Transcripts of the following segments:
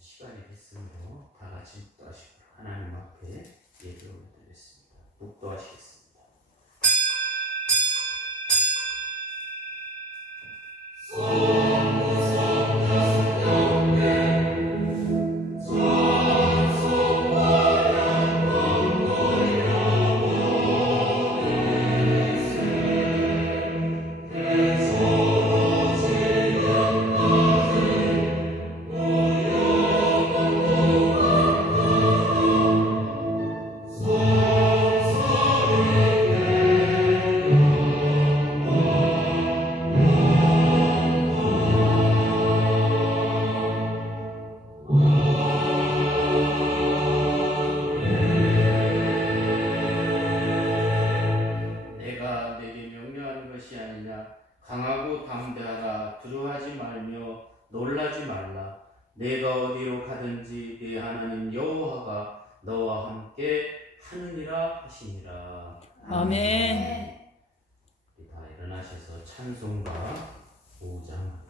시간이 됐으므로 다 같이 묵도하시고 하나님 앞에 예배를 올려드리겠습니다. 묵도하시겠습니다. 강하고 담대하라. 두려워하지 말며 놀라지 말라. 내가 어디로 가든지 네 하나님 여호와가 너와 함께 하느니라 하시니라. 아멘. 우리 다 일어나셔서 찬송가 5장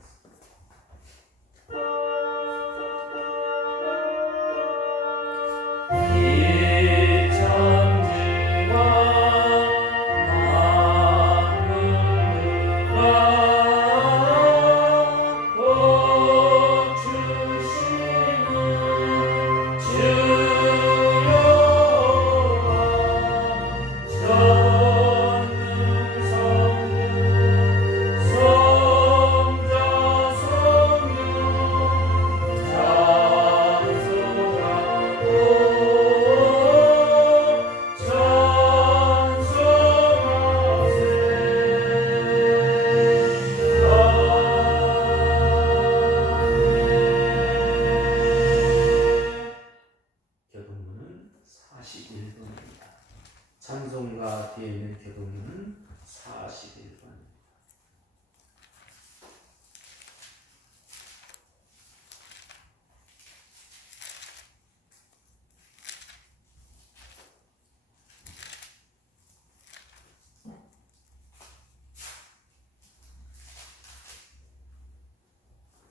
찬송가 뒤에 있는 교동문은 41번입니다.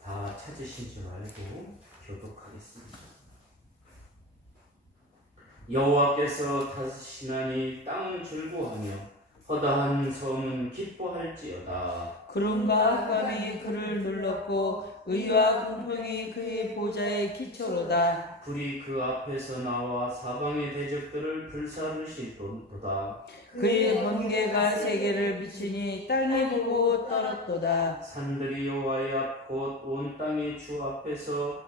다 찾으신 줄 알고 교독하겠습니다. 여호와께서 다스리시나니 땅은 즐거워하며 허다한 성은 기뻐할지어다. 구름과 흑암이 그를 눌렀고 의와 공평이 그의 보좌의 기초로다. 불이 그 앞에서 나와 사방의 대적들을 불사르시도다. 그의 번개가 세계를 비추니 땅이 보고 떨었도다. 산들이 여호와의 앞 곧 온 땅의 주 앞에서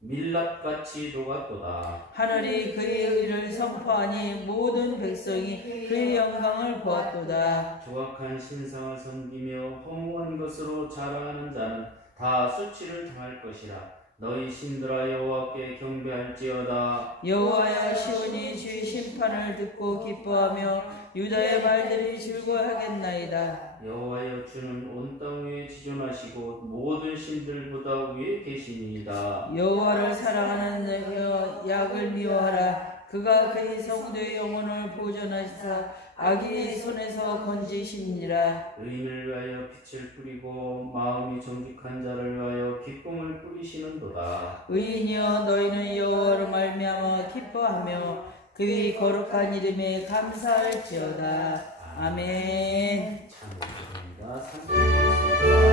밀랍같이 녹았도다. 하늘이 그의 의를 선포하니 모든 백성이 그의 영광을 보았도다. 조악한 신상을 섬기며 허무한 것으로 자랑하는 자는 다 수치를 당할 것이라. 너희 신들아 여호와께 경배할지어다. 여호와여, 시온이 주의 심판을 듣고 기뻐하며 유다의 말들이 즐거워하겠나이다. 여호와여, 주는 온 땅 위에 지존하시고 모든 신들보다 위에 계시니이다. 여호와를 사랑하는 너희여, 약을 미워하라. 그가 그의 성도의 영혼을 보존하시사 악의 손에서 건지시니라. 의인을 위하여 빛을 뿌리고 마음이 정직한 자를 위하여 기쁨을 뿌리시는도다. 의인이여, 너희는 여호와로 말미암아 기뻐하며 그의 거룩한 이름에 감사할지어다. 아멘. 찬송합니다.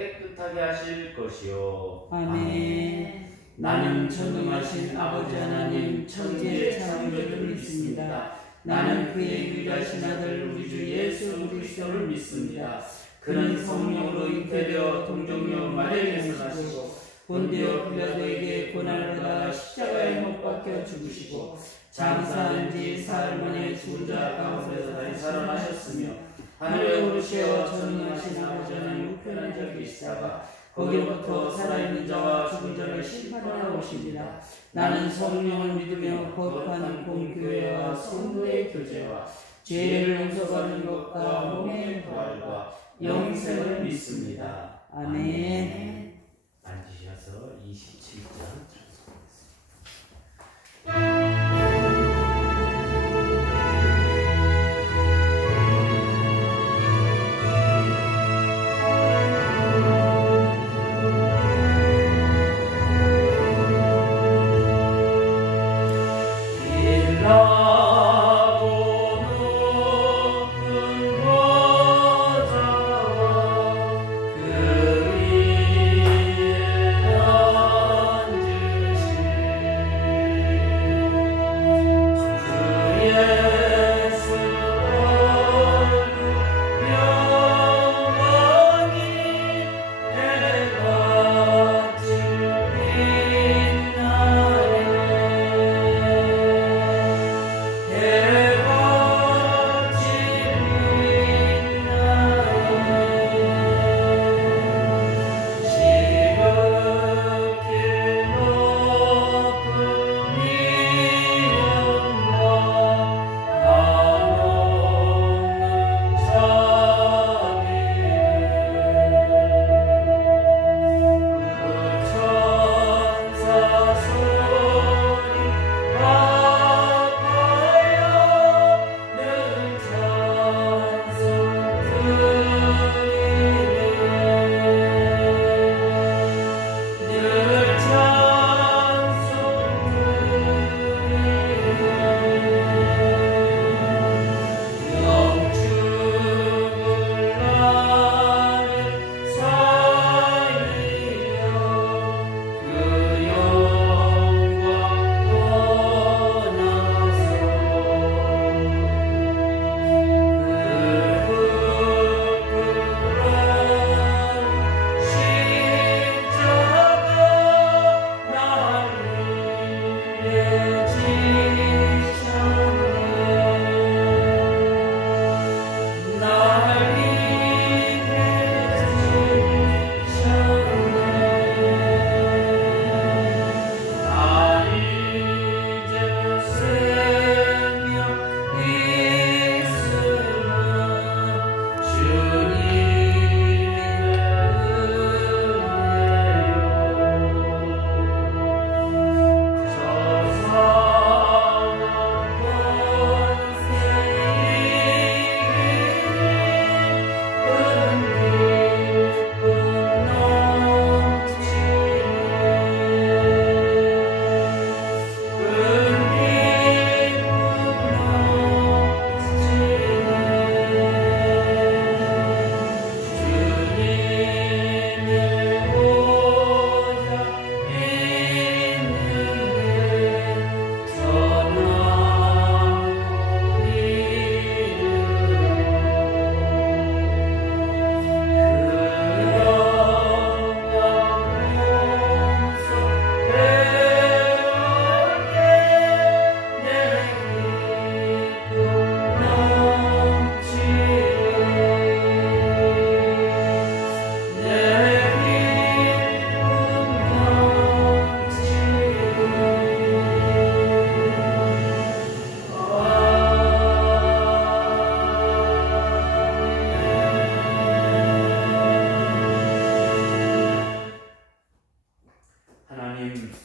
깨끗하게 하실 것이요. 아멘. 나는 전능하신 아버지 하나님 천지의 창조주를 믿습니다. 나는 그의 유일하신 아들 우리 주 예수 그리스도를 믿습니다. 그는 성령으로 잉태되어 동정녀 마리아에게서 나시고 본디오 빌라도에게 고난을 받아 십자가에 못 박혀 죽으시고 장사한 지 사흘 만에 죽은 자 가운데서 다시 살아나셨으며 하늘에 오르시어 전능하신 아버지 하나님 우편한 자 계시다가 거기로부터 살아있는 자와 죽은 자를 심판하러 오십니다. 나는 성령을 믿으며 거룩한 공교회와 성도의 교제와 죄를 용서받는 것과 몸의 부활과 영생을 믿습니다. 아멘. 앉으셔서 27장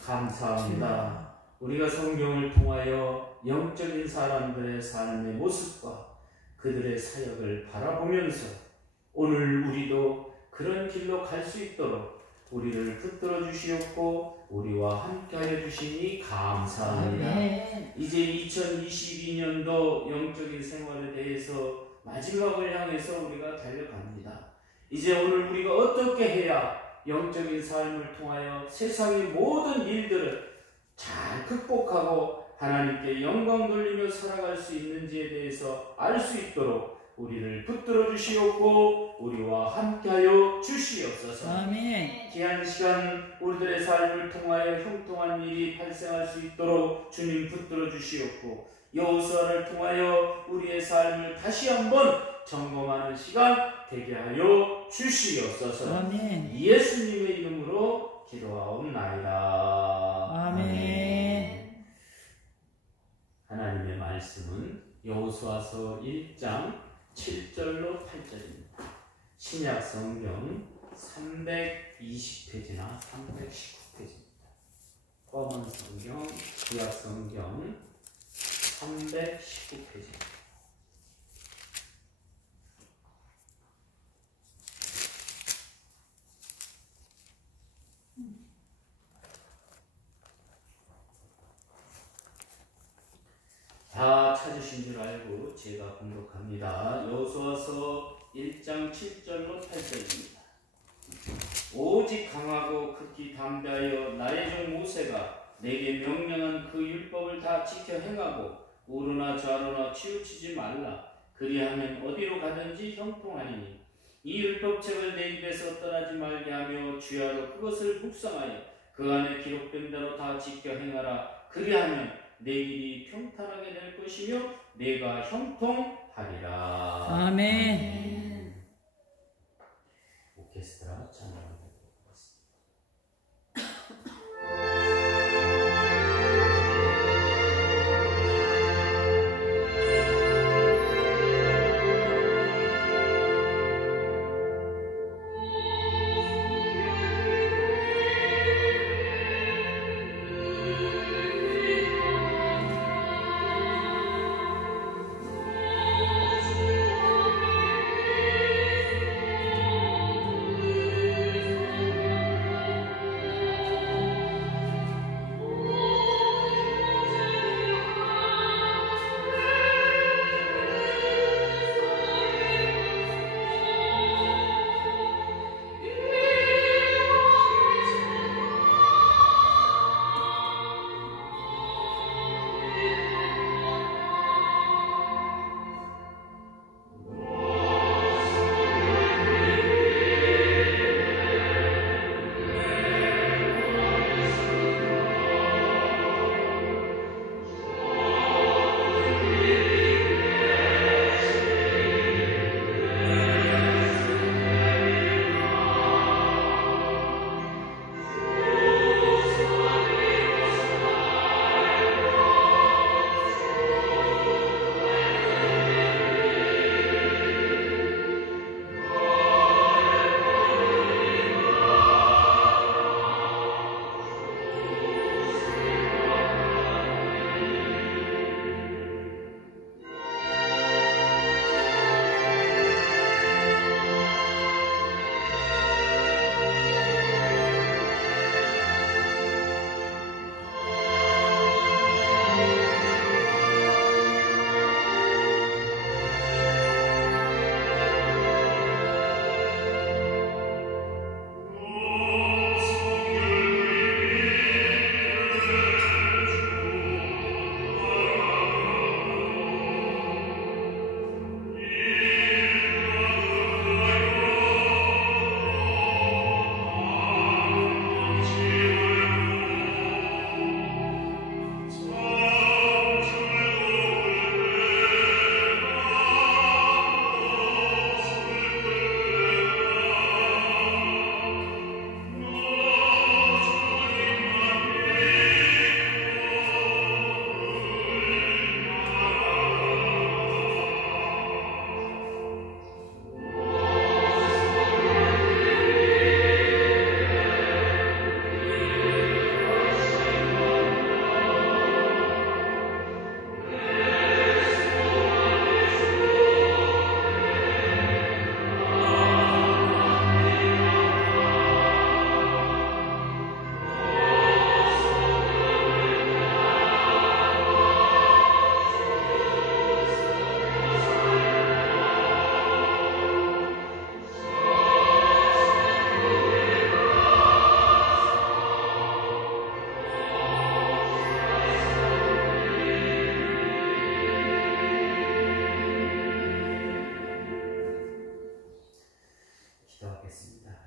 감사합니다. 우리가 성경을 통하여 영적인 사람들의 삶의 모습과 그들의 사역을 바라보면서 오늘 우리도 그런 길로 갈 수 있도록 우리를 붙들어 주시옵고 우리와 함께하여 주시니 감사합니다. 아멘. 이제 2022년도 영적인 생활에 대해서 마지막을 향해서 우리가 달려갑니다. 이제 오늘 우리가 어떻게 해야 영적인 삶을 통하여 세상의 모든 일들을 잘 극복하고 하나님께 영광 돌리며 살아갈 수 있는지에 대해서 알 수 있도록 우리를 붙들어 주시옵고 우리와 함께하여 주시옵소서. 아멘. 귀한 시간 우리들의 삶을 통하여 형통한 일이 발생할 수 있도록 주님 붙들어 주시옵고 여호수아를 통하여 우리의 삶을 다시 한번 점검하는 시간 되게 하여 주시옵소서. 아멘. 예수님의 이름으로 기도하옵나이다. 아멘. 하나님의 말씀은 여호수아서 1장 7절로 8절입니다. 신약 성경 320페이지나 319페이지입니다. 검은 성경, 구약 성경 319페이지입니다. 다 찾으신 줄 알고 제가 공독합니다. 여호수아서 1장 7절로 8절입니다. 오직 강하고 극히 담대하여 나의 종 모세가 내게 명령한 그 율법을 다 지켜 행하고 우르나 좌로나 치우치지 말라. 그리하면 어디로 가든지 형통하리니 이 율법책을 내 입에서 떠나지 말게 하며 주야로 그것을 묵상하여 그 안에 기록된 대로 다 지켜 행하라. 그리하면 내 일이 평탄하게 될 것이며 내가 형통하리라. 아멘. 오케스트라 찬양하도록 하겠습니다.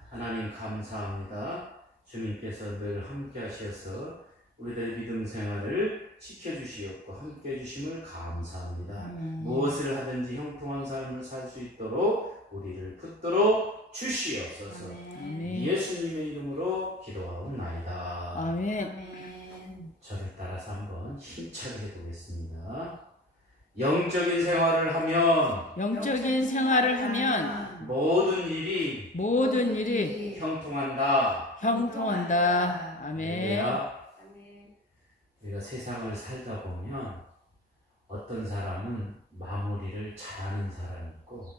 하나님 감사합니다. 주님께서 늘 함께 하셔서 우리들의 믿음 생활을 지켜주시었고 함께 해주심을 감사합니다. 무엇을 하든지 형통한 삶을 살 수 있도록 우리를 붙들어 주시옵소서. 예수님의 이름으로 기도하옵나이다. 아멘. 저를 따라서 한번 힘차게 해보겠습니다. 영적인 생활을 하면 모든 일이 형통한다. 아멘. 우리가 세상을 살다 보면 어떤 사람은 마무리를 잘하는 사람이 있고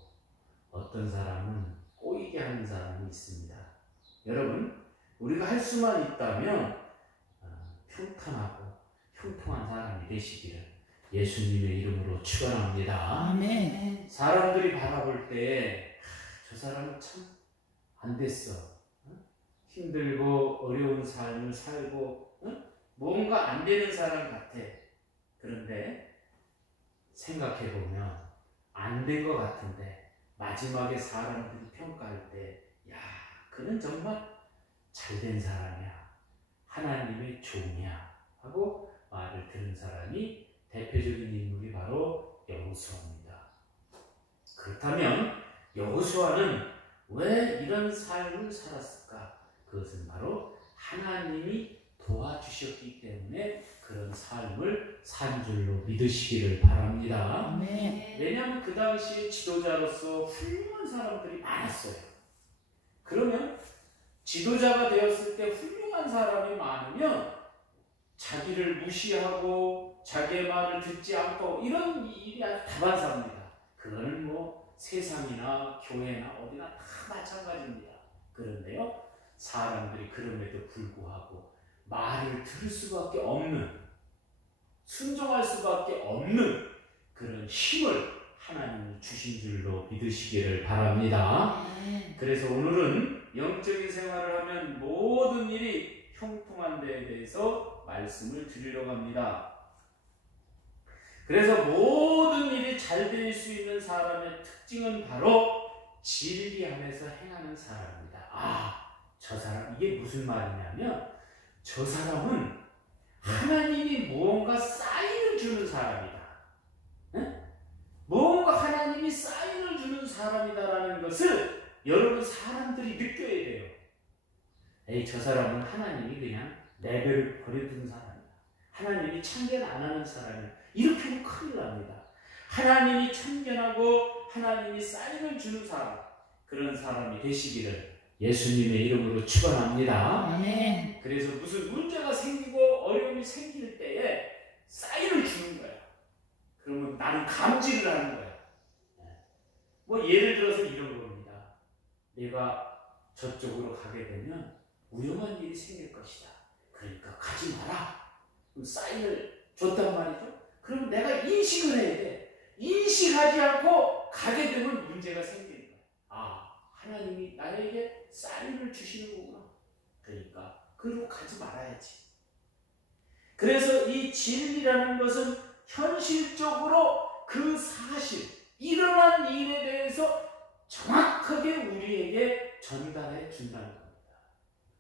어떤 사람은 꼬이게 하는 사람이 있습니다. 여러분, 우리가 할 수만 있다면 평탄하고 형통한 사람이 되시기를 예수님의 이름으로 축원합니다. 아멘. 사람들이 바라볼 때 저 사람은 참 안 됐어. 힘들고 어려운 삶을 살고 뭔가 안 되는 사람 같아. 그런데 생각해보면 안 된 것 같은데 마지막에 사람들이 평가할 때 야, 그는 정말 잘된 사람이야. 하나님의 종이야. 하고 말을 들은 사람이 대표적인 인물이 바로 여호수아입니다. 그렇다면 여호수아는 왜 이런 삶을 살았을까? 그것은 바로 하나님이 도와주셨기 때문에 그런 삶을 산 줄로 믿으시기를 바랍니다. 네. 왜냐하면 그 당시에 지도자로서 훌륭한 사람들이 많았어요. 그러면 지도자가 되었을 때 훌륭한 사람이 많으면 자기를 무시하고 자기의 말을 듣지 않고 이런 일이 아주 다반사입니다. 그거는 뭐 세상이나 교회나 어디나 다 마찬가지입니다. 그런데요, 사람들이 그럼에도 불구하고 말을 들을 수밖에 없는, 순종할 수밖에 없는 그런 힘을 하나님이 주신 줄로 믿으시기를 바랍니다. 그래서 오늘은 영적인 생활을 하면 모든 일이 형통한 데에 대해서 말씀을 드리려고 합니다. 그래서 모든 일이 잘 될 수 있는 사람의 특징은 바로 진리 안에서 행하는 사람입니다. 저 사람, 이게 무슨 말이냐면 저 사람은 하나님이 무언가 사인을 주는 사람이다. 무언가 하나님이 사인을 주는 사람이다라는 것을 여러분 사람들이 느껴야 돼요. 저 사람은 하나님이 그냥 내버려 버려둔 사람이다. 하나님이 참견 안 하는 사람이다. 이렇게 하면 큰일 납니다. 하나님이 참견하고 하나님이 사인을 주는 사람, 그런 사람이 되시기를 예수님의 이름으로 축원합니다. 아멘. 그래서 무슨 문제가 생기고 어려움이 생길 때에 사인을 주는 거야. 그러면 나는 감지를 하는 거야. 뭐 예를 들어서 이런 겁니다. 내가 저쪽으로 가게 되면 위험한 일이 생길 것이다. 그러니까 가지 마라. 그럼 사인을 줬단 말이죠. 그러면 내가 인식을 해야 돼. 인식하지 않고 가게 되면 문제가 생기는 거야. 하나님이 나에게 사인을 주시는 거구나. 그러니까 그로 가지 말아야지. 그래서 이 진리라는 것은 현실적으로 그 사실, 일어난 일에 대해서 정확하게 우리에게 전달해 준다는 겁니다.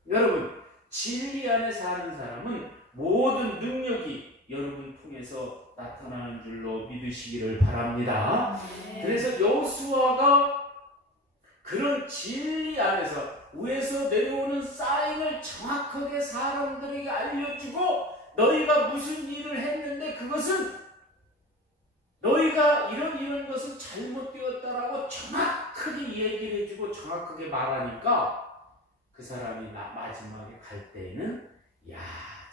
여러분, 진리 안에 사는 사람은 모든 능력이 여러분 통해서 나타나는 줄로 믿으시기를 바랍니다. 그래서 여호수아가 그런 진리 안에서 위에서 내려오는 사인을 정확하게 사람들에게 알려주고 너희가 무슨 일을 했는데 그것은 너희가 이런 것은 잘못되었다라고 정확하게 얘기를 해주고 정확하게 말하니까 그 사람이 마지막에 갈 때에는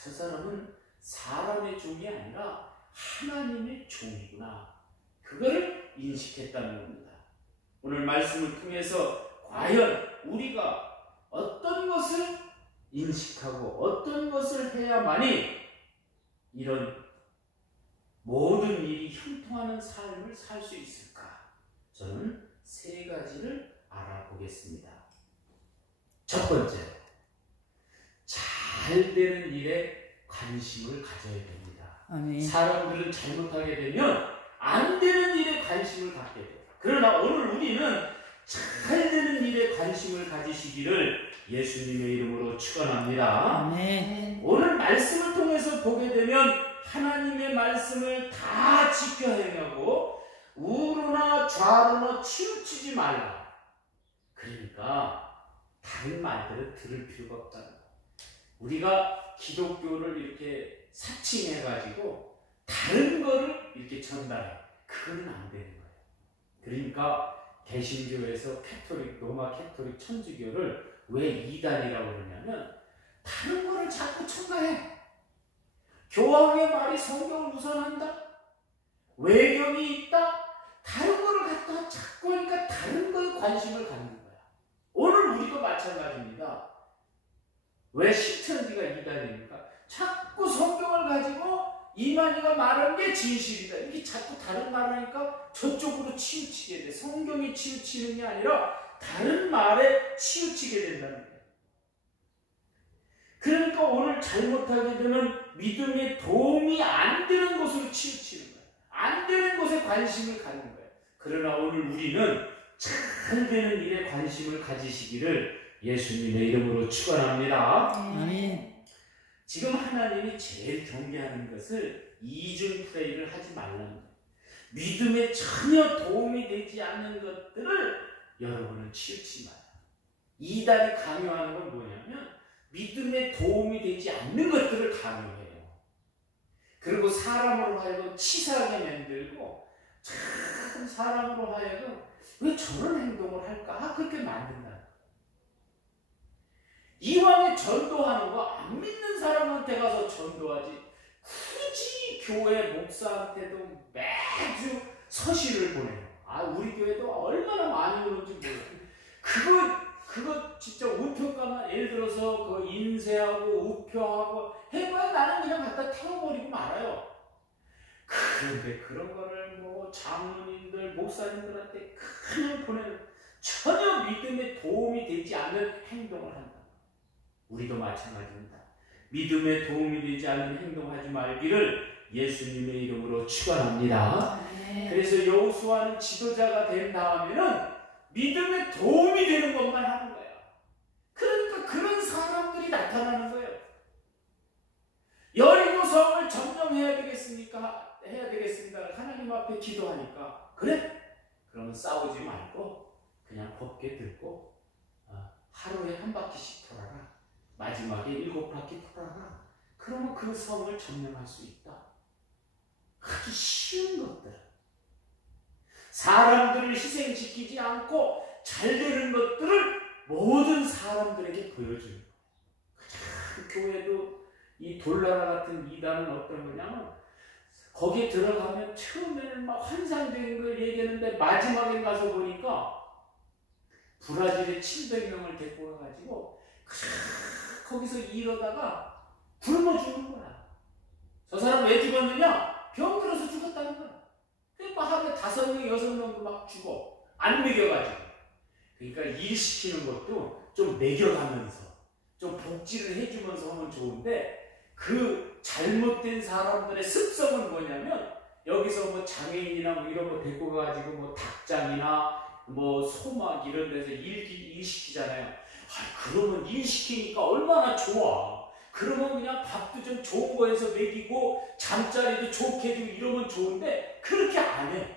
저 사람은 사람의 종이 아니라 하나님의 종이구나. 그거를 인식했다는 겁니다. 오늘 말씀을 통해서 과연 우리가 어떤 것을 인식하고 어떤 것을 해야만이 이런 모든 일이 형통하는 삶을 살 수 있을까? 저는 세 가지를 알아보겠습니다. 첫 번째, 잘 되는 일에 관심을 가져야 됩니다. 아멘. 사람들은 잘못하게 되면 안 되는 일에 관심을 갖게 돼요. 그러나 오늘 우리는 잘 되는 일에 관심을 가지시기를 예수님의 이름으로 축원합니다. 아멘. 오늘 말씀을 통해서 보게 되면 하나님의 말씀을 다 지켜 행하고 우로나 좌로나 치우치지 말라. 그러니까 다른 말들을 들을 필요가 없다는 거예요. 우리가 기독교를 이렇게 사칭해가지고 다른 거를 이렇게 전달해. 그건 안 되는 거예요. 그러니까 개신교에서 로마 캐토릭 천주교를 왜 이단이라고 그러냐면 다른 거를 자꾸 첨가해. 교황의 말이 성경을 우선한다. 외경이 있다. 다른 거를 갖다 자꾸 하니까 다른 거에 관심을 갖는 거야. 오늘 우리도 마찬가지입니다. 왜 신천지가 이단입니까? 자꾸 성경을 가지고 이만희가 말한 게 진실이다. 이게 자꾸 다른 말하니까 저쪽으로 치우치게 돼. 성경이 치우치는 게 아니라 다른 말에 치우치게 된다는 거예요. 그러니까 오늘 잘못하게 되면 믿음에 도움이 안 되는 곳으로 치우치는 거예요. 안 되는 곳에 관심을 갖는 거예요. 그러나 오늘 우리는 잘 되는 일에 관심을 가지시기를 예수님의 이름으로 축원합니다. 아멘. 지금 하나님이 제일 경계하는 것을 이중 프레이를 하지 말라는 거예요. 믿음에 전혀 도움이 되지 않는 것들을 여러분은 치우치지 마요. 이단이 강요하는 건 뭐냐면 믿음에 도움이 되지 않는 것들을 강요해요. 그리고 사람으로 하여금 치사하게 만들고 참 사람으로 하여금 왜 저런 행동을 할까? 그렇게 만든다. 이왕에 전도하는 거 안 믿는 사람한테 가서 전도하지 굳이 교회 목사한테도 매주 서신을 보내요. 우리 교회도 얼마나 많이 오는지 몰라요. 그거 진짜 우표가만 예를 들어서 그 인쇄하고 우표하고 해봐야 나는 그냥 갖다 태워버리고 말아요. 그런데 그런 거를 뭐 장로님들 목사님들한테 그냥 보내는 전혀 믿음에 도움이 되지 않는 행동을 한다. 우리도 마찬가지입니다. 믿음에 도움이 되지 않는 행동하지 말기를 예수님의 이름으로 축원합니다. 그래서 여호수아는 지도자가 된 다음에는 믿음에 도움이 되는 것만 하는 거예요. 그러니까 그런 사람들이 나타나는 거예요. 여리고성을 점령해야 되겠습니까? 해야 되겠습니다. 하나님 앞에 기도하니까 그래? 그러면 싸우지 말고 그냥 곱게 들고 하루에 한 바퀴씩 돌아라. 마지막에 7바퀴 돌아라. 그러면 그 성을 점령할 수 있다. 아주 쉬운 것들. 사람들을 희생시키지 않고 잘 되는 것들을 모든 사람들에게 보여주는 거예요. 교회도 이 돌나라 같은 이단은 어떤 거냐면 거기에 들어가면 처음에는 막 환상적인 걸 얘기하는데 마지막에 가서 보니까 브라질에 700명을 데리고 가가지고 거기서 이러다가 굶어 죽는 거야. 저 사람 왜 죽었느냐? 병 들어서 죽었다는 거야. 그러니까 하루에 5명, 6명도 막 죽어. 안 먹여가지고. 그러니까 일 시키는 것도 좀 먹여가면서 좀 복지를 해주면서 하면 좋은데 그 잘못된 사람들의 습성은 뭐냐면 여기서 뭐 장애인이나 뭐 이런 거 데리고 가가지고 뭐 닭장이나 뭐 소막 이런 데서 일 시키잖아요. 그러면 일 시키니까 얼마나 좋아. 그러면 그냥 밥도 좀 좋은 거에서 먹이고 잠자리도 좋게 해주고 이러면 좋은데 그렇게 안 해.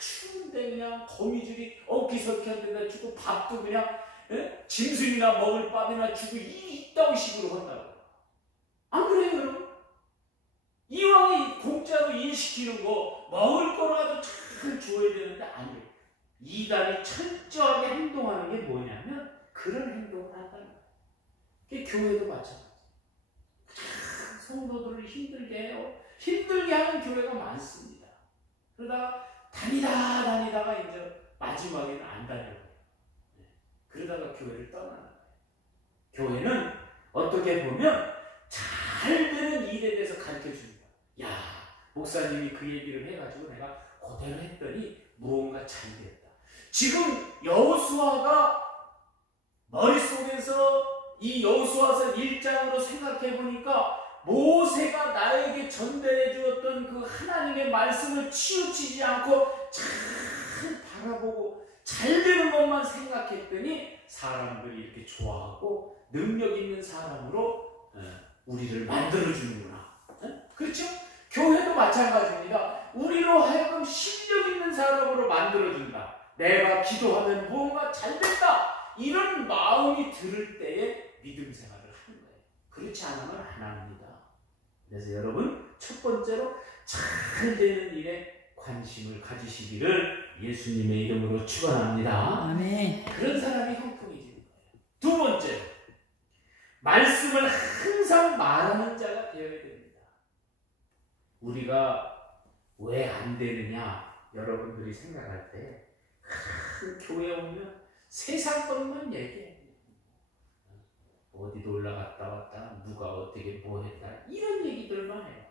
추운데 그냥 거미줄이 엉키설키한 데다 주고 밥도 그냥 짐승이나 먹을 밥이나 주고 이따위 식으로 한다고. 안 그래요 여러분? 이왕에 공짜로 일 시키는 거 먹을 거라도 잘 줘야 되는데 안 해. 이단이 철저하게 행동하는 게 뭐냐면 그런 행동을 한다는 거예요. 그게 교회도 마찬가지예요. 성도들을 힘들게 해요. 힘들게 하는 교회가 많습니다. 그러다가 다니다가 이제 마지막에는 안 다녀요. 그러다가 교회를 떠나는 거예요. 교회는 어떻게 보면 잘 되는 일에 대해서 가르쳐 주는 거예요. 야, 목사님이 그 얘기를 해가지고 내가 그대로 했더니 무언가 잘 됐다. 지금 여호수아가 머릿속에서 이 여호수아서 1장으로 생각해 보니까 모세가 나에게 전달해 주었던 그 하나님의 말씀을 치우치지 않고 잘 바라보고 잘 잘 되는 것만 생각했더니 사람들이 이렇게 좋아하고 능력 있는 사람으로 우리를 만들어주는구나. 그렇죠? 교회도 마찬가지입니다. 우리로 하여금 실력 있는 사람으로 만들어준다. 내가 기도하면 무언가 잘 된다. 이런 마음이 들을 때에 믿음 생활을 하는 거예요. 그렇지 않으면 안 합니다. 그래서 여러분, 첫 번째로 잘 되는 일에 관심을 가지시기를 예수님의 이름으로 축원합니다. 아멘. 그런 사람이 형통해지는 거예요. 두 번째, 말씀을 항상 말하는 자가 되어야 됩니다. 우리가 왜 안 되느냐, 여러분들이 생각할 때 교회 오면 세상 것만 얘기해요. 어디도 올라갔다 왔다, 누가 어떻게 뭐 했다, 이런 얘기들만 해요.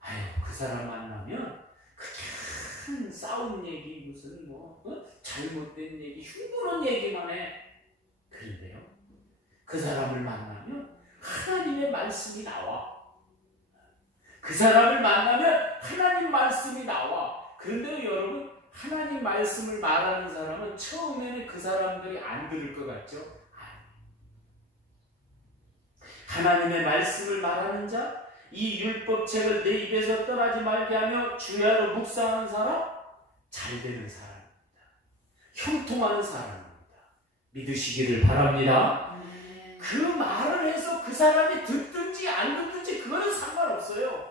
아유, 그 사람 만나면 그냥 싸운 얘기, 무슨 잘못된 얘기, 흉보는 얘기만 해. 그런데요, 그 사람을 만나면 하나님의 말씀이 나와. 그 사람을 만나면 하나님 말씀이 나와. 그런데 여러분, 하나님 말씀을 말하는 사람은 처음에는 그 사람들이 안 들을 것 같죠? 하나님의 말씀을 말하는 자, 이 율법책을 내 입에서 떠나지 말게 하며 주야로 묵상하는 사람, 잘 되는 사람입니다. 형통하는 사람입니다. 믿으시기를 바랍니다. 그 말을 해서 그 사람이 듣든지 안 듣든지 그거는 상관없어요.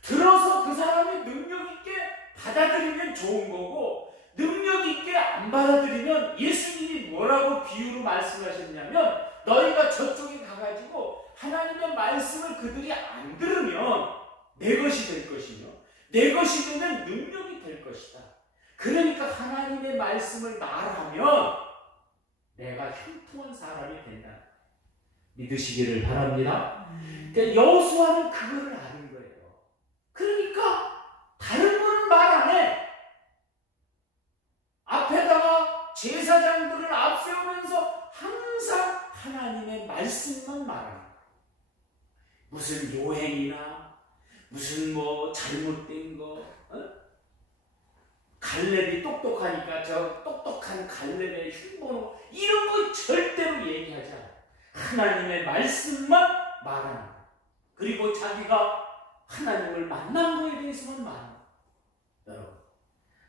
들어서 그 사람이 능력 있게 받아들이면 좋은 거고, 능력 있게 안 받아들이면 예수님이 뭐라고 비유로 말씀하셨냐면, 너희가 저쪽에 가가지고 하나님의 말씀을 그들이 안 들으면 내 것이 될 것이며, 내 것이 되면 능력이 될 것이다. 그러니까 하나님의 말씀을 말하면 내가 형통한 사람이 된다. 믿으시기를 바랍니다. 그러니까 여호수아는 그거를 아는 거예요. 그러니까 다른 거는 말 안 해. 앞에다가 제사장들을 앞세우면서 항상 하나님의 말씀만 말하는 거예요. 무슨 요행이나 무슨 잘못된 거, 갈렙이 똑똑하니까 저 똑똑한 갈렙의 흉보는 이런 거 절대로 얘기하지 않아요. 하나님의 말씀만 말하는 거예요. 그리고 자기가 하나님을 만난 거에 대해서만 말하는 거예요. 여러분,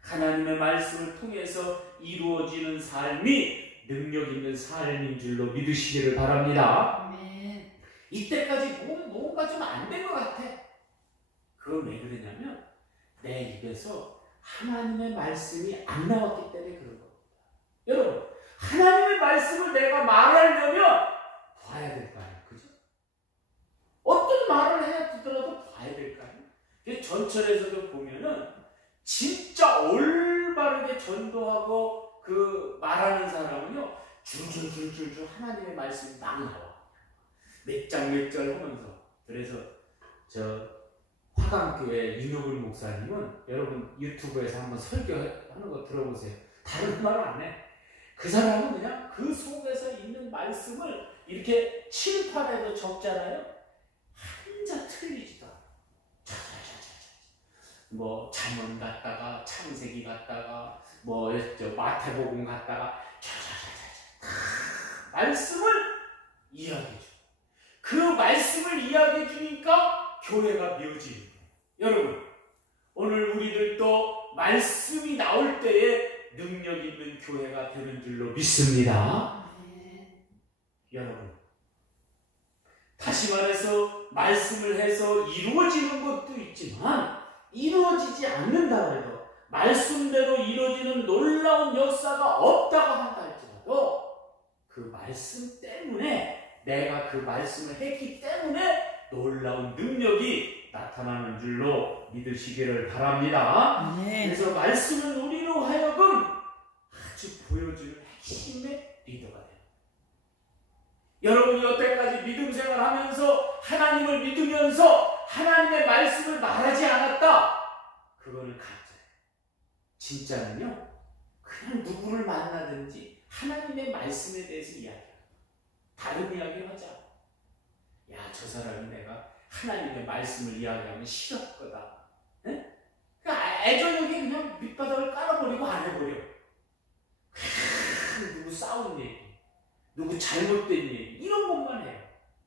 하나님의 말씀을 통해서 이루어지는 삶이 능력 있는 삶인 줄로 믿으시기를 바랍니다. 아멘. 이때까지 뭔가 좀 안 된 것 같아. 그건 왜 그러냐면 내 입에서 하나님의 말씀이 안 나왔기 때문에 그런 겁니다. 여러분, 하나님의 말씀을 내가 말하려면 봐야 될 거 아니에요. 그죠? 어떤 말을 해야 되더라도 봐야 될 거 아니에요. 전철에서도 보면은 진짜 올바르게 전도하고 그 말하는 사람은요, 줄줄줄줄줄 하나님의 말씀이 막 나와. 몇 장 몇 절 하면서. 그래서 화강교회 윤효근 목사님은 여러분 유튜브에서 한번 설교하는 거 들어보세요. 다른 말을 안 해. 그 사람은 그냥 그 속에서 있는 말씀을 이렇게 칠판에도 적잖아요. 한자 틀리지도 않아. 잠언 갔다가 창세기 갔다가 마태복음 갔다가 말씀을 이야기해 줘. 그 말씀을 이야기해 주니까 교회가 묘지는 거예요. 여러분, 오늘 우리들도 말씀이 나올 때에 능력 있는 교회가 되는 줄로 믿습니다. 여러분, 다시 말해서 말씀을 해서 이루어지는 것도 있지만 이루어지지 않는다 해도 말씀대로 이루어지는 놀라운 역사가 없다고 한다 할지라도 그 말씀 때문에, 내가 그 말씀을 했기 때문에 놀라운 능력이 나타나는 줄로 믿으시기를 바랍니다. 그래서 말씀은 우리로 하여금 아주 보여주는 핵심의 리더가 돼요. 여러분이 여태까지 믿음 생활하면서 하나님을 믿으면서 하나님의 말씀을 말하지 않았다, 그거는 가짜예요. 진짜는요, 그냥 누구를 만나든지 하나님의 말씀에 대해서 이야기해요. 다른 이야기 하자. 야, 저 사람이 내가 하나님의 말씀을 이야기하면 싫을 거다. 그러니까 애저녁에 그냥 밑바닥을 깔아버리고 안 해버려. 누구 싸운 얘기, 누구 잘못된 얘기 이런 것만 해요.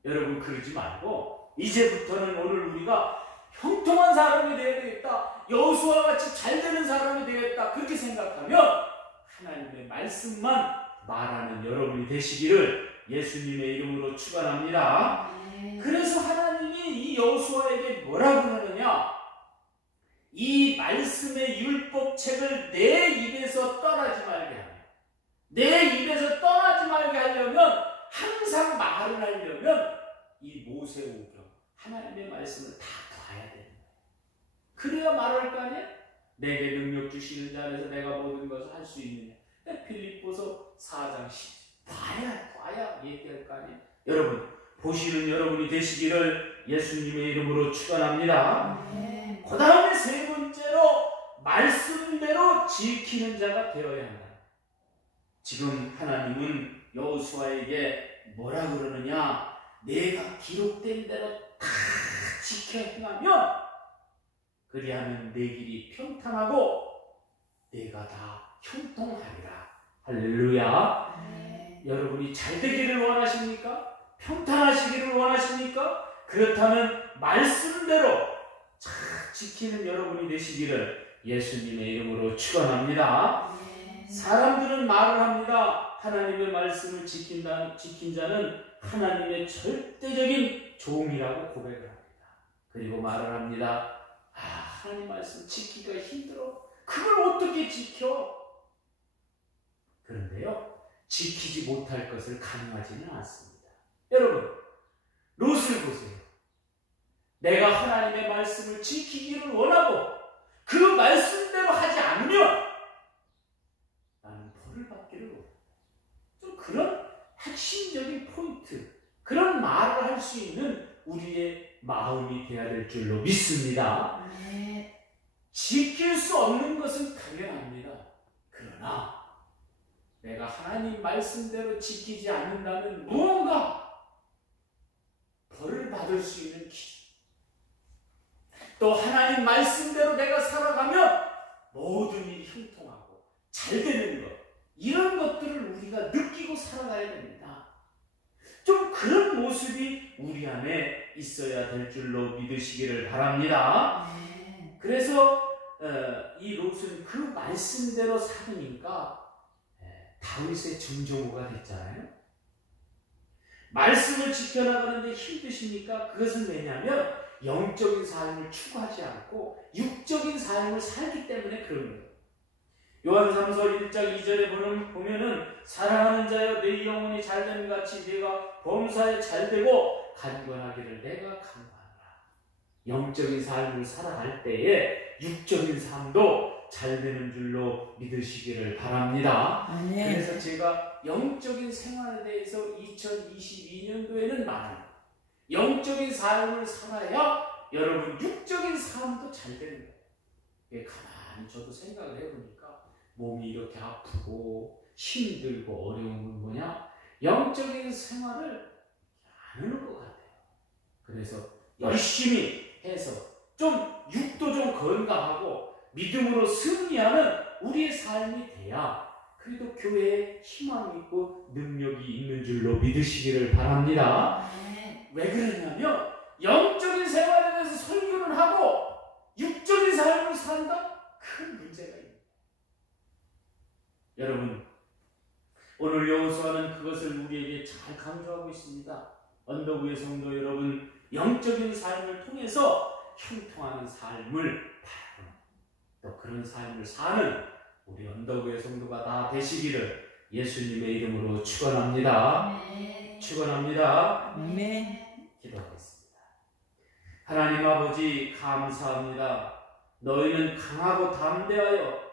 여러분 그러지 말고 이제부터는 오늘 우리가 형통한 사람이 되어야 되겠다, 여호수아와 같이 잘 되는 사람이 되겠다, 그렇게 생각하면 하나님의 말씀만 말하는 여러분이 되시기를 예수님의 이름으로 축원합니다. 그래서 하나님이 이 여호수아에게 뭐라고 하느냐, 이 말씀의 율법책을 내 입에서 떠나지 말게 하며, 내 입에서 떠나지 말게 하려면, 항상 말을 하려면 이 모세오경 하나님의 말씀을 다 봐야 되는 거예요. 그래야 말할 거 아니에요? 내게 능력 주시는 자 안에서 내가 모든 것을 할 수 있느냐. 빌립보서 4장 10 봐야 얘기할 거 아니에요. 여러분 보시는 여러분이 되시기를 예수님의 이름으로 축원합니다. 그 다음에 세 번째로 말씀대로 지키는 자가 되어야 한다. 지금 하나님은 여호수아에게 뭐라 그러느냐, 내가 기록된 대로 다 지켜 행하면 그리하면 내 길이 평탄하고 내가 다 형통하리라. 할렐루야. 여러분이 잘 되기를 원하십니까? 평탄하시기를 원하십니까? 그렇다면 말씀대로 잘 지키는 여러분이 되시기를 예수님의 이름으로 축원합니다. 사람들은 말을 합니다. 하나님의 말씀을 지킨 자는 하나님의 절대적인 종이라고 고백을 합니다. 그리고 말을 합니다. 하나님 말씀 지키기가 힘들어. 그걸 어떻게 지켜? 그런데요, 지키지 못할 것을 강요하지는 않습니다. 여러분, 롯을 보세요. 내가 하나님의 말씀을 지키기를 원하고 그 말씀대로 하지 않으면 나는 벌을 받기를 원합니다. 좀 그런 핵심적인 포인트, 그런 말을 할 수 있는 우리의 마음이 되어야 될 줄로 믿습니다. 지킬 수 없는 것은 당연합니다. 그러나 내가 하나님 말씀대로 지키지 않는다면 무언가 벌을 받을 수 있는 길, 또 하나님 말씀대로 내가 살아가면 모든 일이 형통하고 잘 되는 것, 이런 것들을 우리가 느끼고 살아가야 됩니다. 좀 그런 모습이 우리 안에 있어야 될 줄로 믿으시기를 바랍니다. 그래서 이 롯은 그 말씀대로 살으니까 다윗의 증조모가 됐잖아요. 말씀을 지켜나가는데 힘드십니까? 그것은 왜냐하면 영적인 삶을 추구하지 않고 육적인 삶을 살기 때문에 그런 거예요. 요한삼서 1장 2절에 보면은 사랑하는 자여 내 영혼이 잘됨 같이 내가 범사에 잘되고 간권하기를 내가 간구하노라. 영적인 삶을 살아갈 때에 육적인 삶도 잘되는 줄로 믿으시기를 바랍니다. 그래서 제가 영적인 생활에 대해서 2022년도에는 말합니다. 영적인 삶을 살아야 여러분 육적인 삶도 잘 되는 거예요. 가만히 저도 생각을 해보니까 몸이 이렇게 아프고 힘들고 어려운 건 뭐냐? 영적인 생활을 안 하는 것 같아요. 그래서 열심히 해서 좀 육도 좀 건강하고 믿음으로 승리하는 우리의 삶이 돼야 그래도 교회에 희망이 있고 능력이 있는 줄로 믿으시기를 바랍니다. 왜 그러냐면 영적인 생활에 대해서 설교를 하고 육적인 삶을 산다? 큰 문제가 있습니다. 여러분, 오늘 여호수아는 그것을 우리에게 잘 강조하고 있습니다. 언덕위의 성도 여러분, 영적인 삶을 통해서 형통하는 삶을 바라보는, 또 그런 삶을 사는 우리 언덕위의 성도가 다 되시기를 예수님의 이름으로 축원합니다. 축원합니다. 기도하겠습니다. 하나님 아버지 감사합니다. 너희는 강하고 담대하여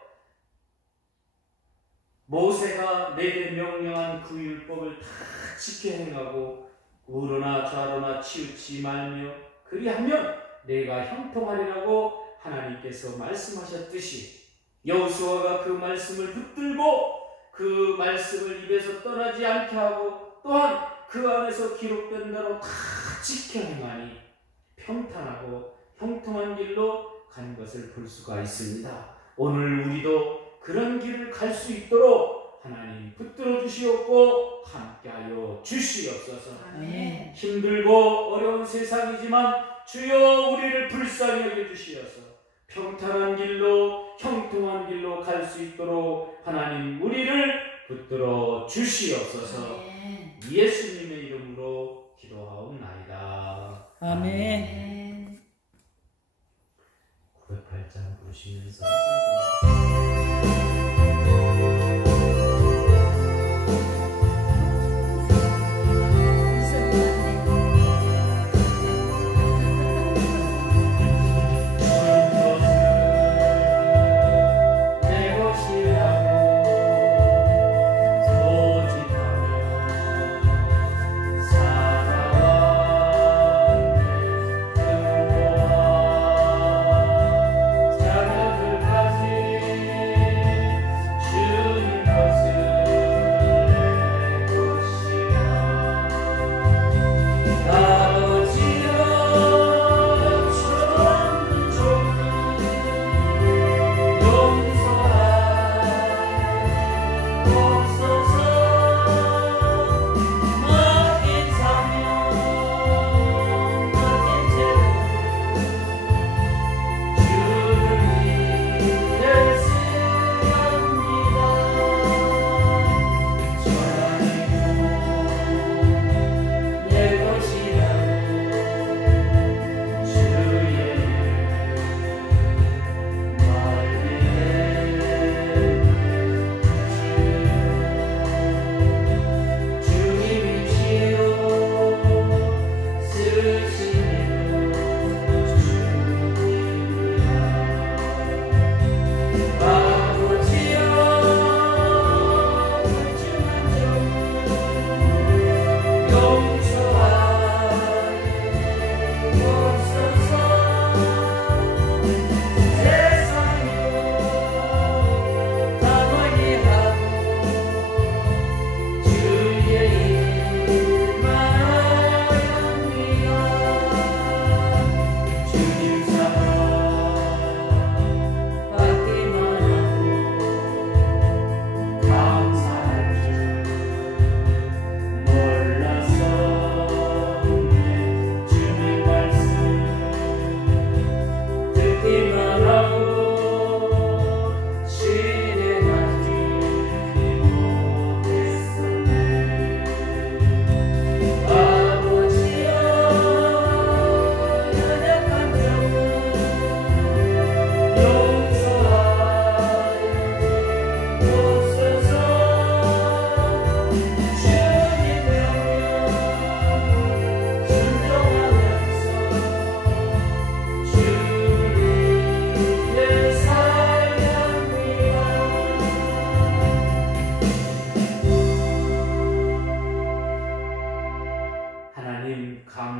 모세가 내게 명령한 그 율법을 다 지켜 행하고 우로나 좌로나 치우치 말며 그리하면 내가 형통하리라고 하나님께서 말씀하셨듯이 여호수아가 그 말씀을 붙들고 그 말씀을 입에서 떠나지 않게 하고 또한 그 안에서 기록된 대로 다 지켜 행하니 평탄하고 형통한 길로 간 것을 볼 수가 있습니다. 오늘 우리도 그런 길을 갈 수 있도록 하나님 붙들어 주시옵고 함께하여 주시옵소서. 아멘. 힘들고 어려운 세상이지만 주여 우리를 불쌍히 여겨주시어서 평탄한 길로 형통한 길로 갈 수 있도록 하나님 우리를 붙들어 주시옵소서. 예수님의 이름으로 기도하옵나이다. 아멘. 908장 부르시면서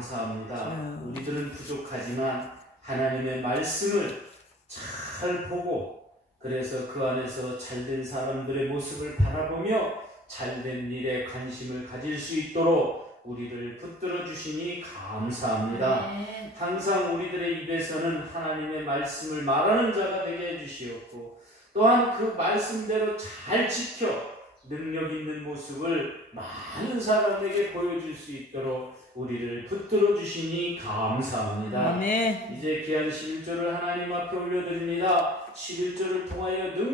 감사합니다. 우리들은 부족하지만 하나님의 말씀을 잘 보고 그래서 그 안에서 잘된 사람들의 모습을 바라보며 잘된 일에 관심을 가질 수 있도록 우리를 붙들어 주시니 감사합니다. 항상 우리들의 입에서는 하나님의 말씀을 말하는 자가 되게 해주시옵고 또한 그 말씀대로 잘 지켜 능력 있는 모습을 많은 사람에게 보여줄 수 있도록 우리를 붙들어 주시니 감사합니다. 아멘. 이제 귀한 11조를 하나님 앞에 올려드립니다. 11조를 통하여 능력